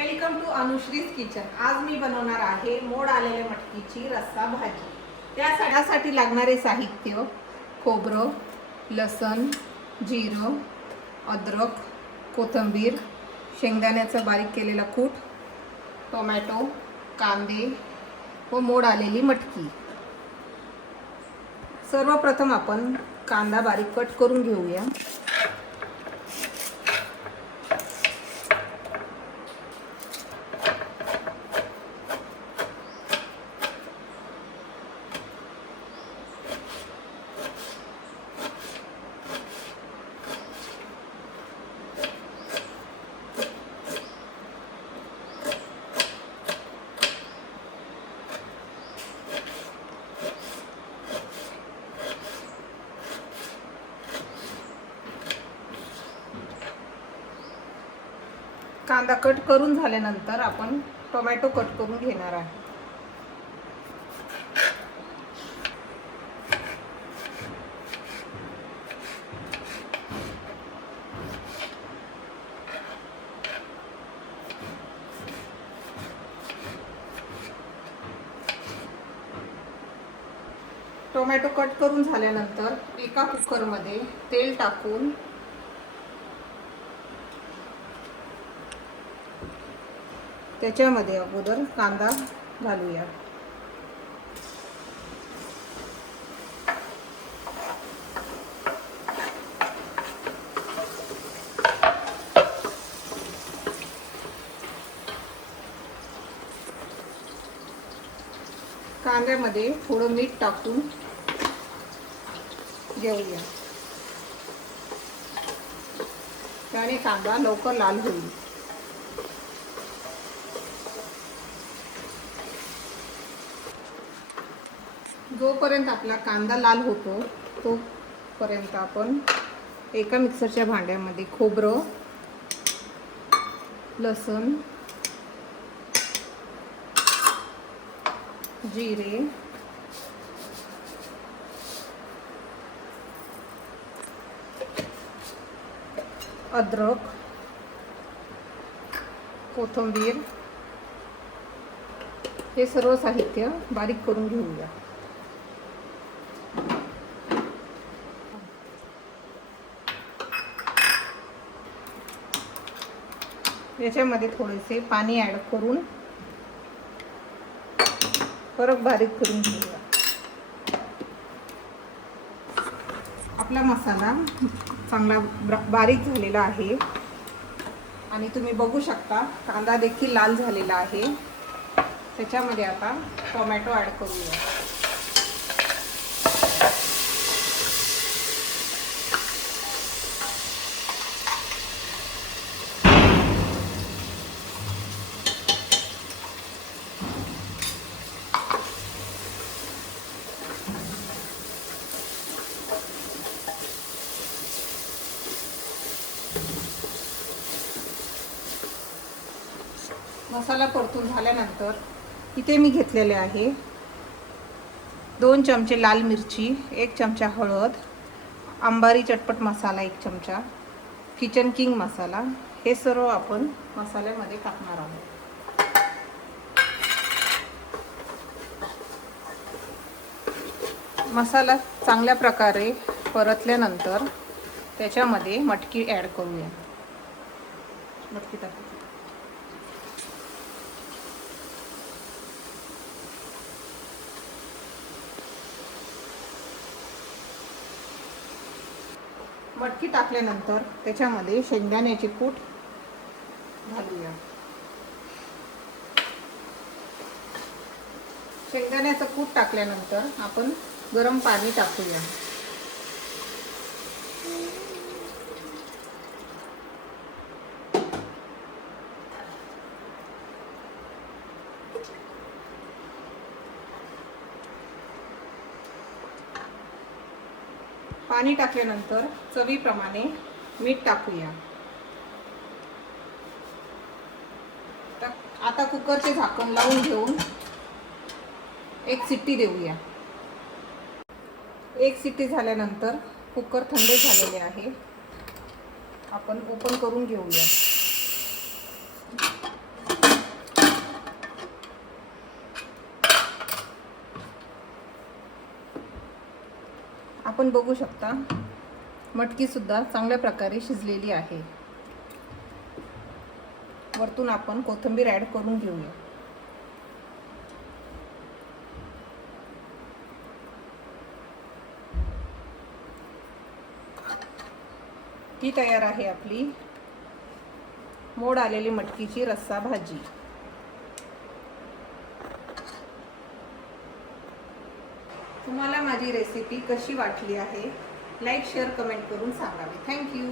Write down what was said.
Welcome to अनुश्रीज kitchen. आज मी बनवणार आहे मोड आलेल्या मटकीची रस्सा भाजी। त्यासाठी लागणारे साहित्य: खोबरं, लसण, जिरं, अद्रक, कोथिंबीर, शेंगदाण्याचा बारीक केलेला कूट, टोमॅटो, कांदे व मोड आलेली मटकी। सर्वप्रथम आपण कांदा बारीक कट करून घेऊया। कांदा कट करून झाल्यानंतर आपण टोमॅटो कट करून घेणार आहे। टोमॅटो कट करून झाल्यानंतर एका कुकरमध्ये तेल टाकून त्याच्यामध्ये अगोदर कांदा घालूया। कांद्यामध्ये थोडं मीठ टाकून घेऊया, त्याने कांदा लवकर लाल होईल। जोपर्यंत आपला कांदा लाल होतो तोपर्यंत आपण एका मिक्सरच्या भांड्यामध्ये खोबरं, लसूण, जिरे, अद्रक, कोथिंबीर हे सर्व साहित्य बारीक करून घेऊया। याच्यामध्ये थोडेसे पाणी ॲड करून परत बारीक करून घेऊया। आपला मसाला चांगला बारीक झालेला आहे आणि तुम्ही बघू शकता कांदा देखील लाल झालेला आहे। त्याच्यामध्ये आता टोमॅटो ॲड करूया। मसाला परतून झाल्यानंतर इथे मी घेतलेले आहे 2 चमचे लाल मिरची, 1 चमचा हळद, अंबारी चटपट मसाला 1 चमचा, किचन किंग मसाला हे सर्व आपण मसाल्यामध्ये टाकणार आहोत। मसाला चांगल्या प्रकारे परतल्यानंतर त्याच्यामध्ये मटकी ॲड करूया। मटकी टाकू। मटकी टाकल्यानंतर त्याच्यामध्ये शेंगदाण्याचे कूट घालूया। शेंगदाण्याचं कूट टाकल्यानंतर आपण गरम पाणी टाकूया। पाणी टाकल्यानंतर चवीप्रमाणे मीठ टाकूया। आता कुकरचे झाकण लावून घेऊन 1 शिट्टी देऊया। 1 शिट्टी झाल्यानंतर कुकर थंड झालेले आहे, आपण ओपन करून घेऊया। आपण बघू शकता मटकी सुद्धा चांगल्या प्रकारे शिजलेली आहे. वरतून आपण कोथिंबीर ॲड करून घेऊया. ही तयार आहे आपली मोड आलेली मटकीची रस्सा भाजी. तुम्हाला माझी रेसिपी कशी वाटली आहे लाईक शेअर कमेंट करून सांगावे. थँक्यू.